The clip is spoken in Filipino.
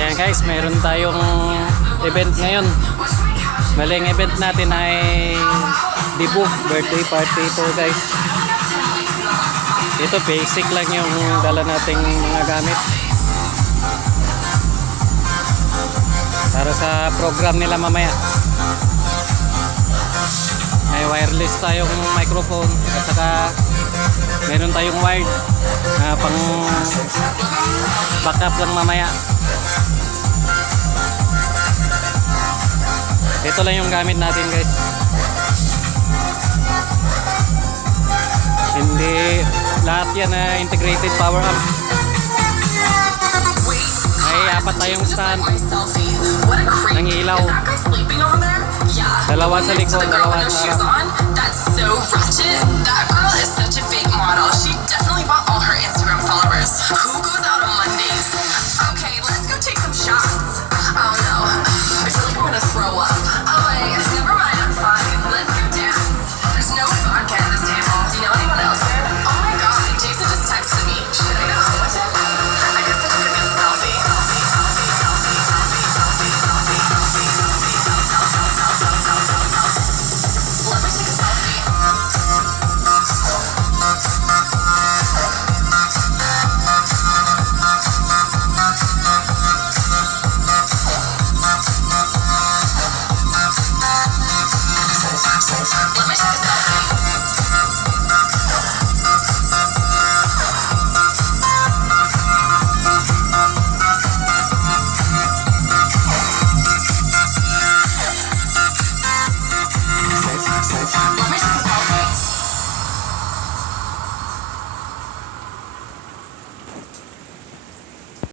Ayan guys, mayroon tayong event ngayon. Maling event natin ay debug birthday party ito guys. Ito basic lang yung dala nating mga gamit para sa program nila mamaya. May wireless tayong microphone at saka meron tayong wired na pang backup lang mamaya. Ito lang yung gamit natin guys. Hindi lahat yan na integrated power amp. May apat tayong stand ng ilaw. Dalawa sa likod, dalawa sa harap.